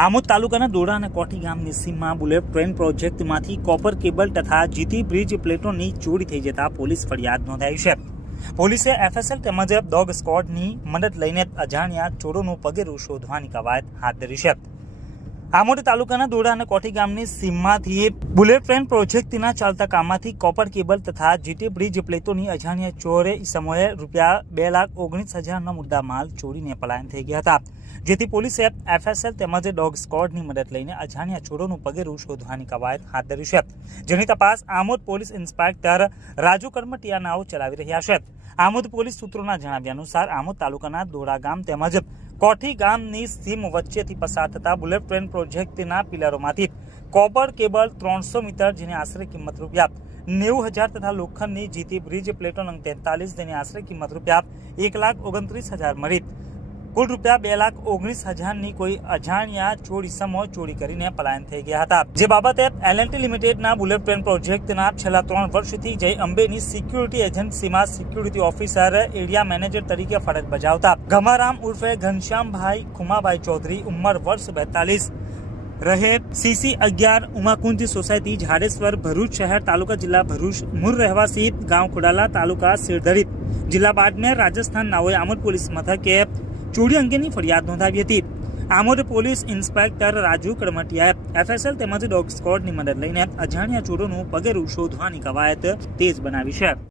આમોદ તાલુકાના દોડા અને કોઠી ગામની સીમમાં બુલેટ ટ્રેન પ્રોજેક્ટમાંથી કોપર કેબલ તથા જીતી બ્રિજ પ્લેટોની ચોરી થઈ જતા પોલીસ ફરિયાદ નોંધાઈ છે. પોલીસે એફએસએલ તેમજ ડોગ સ્કોડની મદદ લઈને અજાણ્યા ચોરોનું પગેરું શોધવાની કવાયત હાથ ધરી છે. આમોદ તાલુકાના દોડા અને કોઠી ગામની સીમમાંથી બુલેટ ટ્રેન પ્રોજેક્ટના ચાલતા કામમાંથી કોપર કેબલ તથા જીટી બ્રિજ પ્લેટોની અજાણ્યા ચોરે સમયે રૂપિયા બે લાખ ઓગણીસ હજારનો મુદ્દા માલ ચોરીને પલાયન થઈ ગયા હતા. જેથી પોલીસે એફએસએલ તેમજ ડોગ સ્કોડની મદદ લઈને અજાણ્યા ચોરોનું પગેરું શોધવાની કવાયત હાથ ધરી છે. જેની તપાસ આમોદ પોલીસ ઇન્સ્પેક્ટર રાજુ કર્મટિયાનાઓ ચલાવી રહ્યા છે. આમોદ પોલીસ સૂત્રોના જણાવ્યા અનુસાર આમોદ તાલુકાના દોડા ગામ તેમજ કોઠી ગામની સીમ વચ્ચેથી પસાર થતા બુલેટ ટ્રેન પ્રોજેક્ટના પિલરોમાંથી કોપર કેબલ ત્રણસો મીટર જેની આશરે કિંમત રૂપિયા નેવું હજાર તથા લોખંડની જીતી બ્રિજ પ્લેટોન તેતાલીસ જેની આશરે કિંમત રૂપિયા એક લાખ ઓગણત્રીસ હજાર મળી. કુલ રૂપિયા બે લાખ ઓગણીસ હજારની કોઈ અજાણ્યા ચોરી સમો ચોરી કરીને પલાયન થઈ ગયા હતા. જે બાબતે એલએનટી લિમિટેડના બુલેટ ટ્રેન પ્રોજેક્ટના છેલ્લા ત્રણ વર્ષથી જય અંબેની સિક્યુરિટી એજન્સીમાં સિક્યુરિટી ઓફિસર, એરિયા મેનેજર તરીકે ફરજ બજાવતા. ગમારામ ઉર્ફે ઘનશ્યામભાઈ ખુમાભાઈ ચૌધરી, ઉંમર વર્ષ બેતાલીસ. રહે સીસી અગિયાર ઉમાકુંજ સોસાયટી, ઝાડેશ્વર, ભરૂચ શહેર, તાલુકા જિલ્લા ભરૂચ. મૂળ રહેવાસી ગાંવ ખોડાલા તાલુકા સિરધરી જિલ્લા બાદને રાજસ્થાન નાઓએ આમોદ પોલીસ મથકે ચોરી અંગેની ફરિયાદ નોંધાવી હતી. આમોદ પોલીસ ઇન્સ્પેક્ટર રાજુ કડમટિયાએ એફએસએલ તેમજ ડોગ સ્કોડની મદદ લઈને અજાણ્યા ચોરોનું પગેરું શોધવાની કવાયત તેજ બનાવી છે.